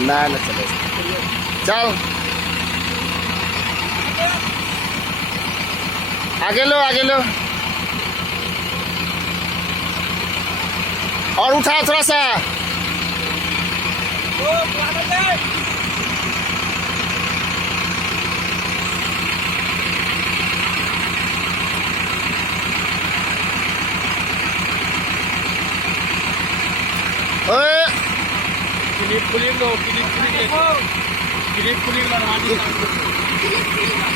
ना ना चले चल आगे लो और उठा थोड़ा सा क्लिप लो क्लिप बनवा दी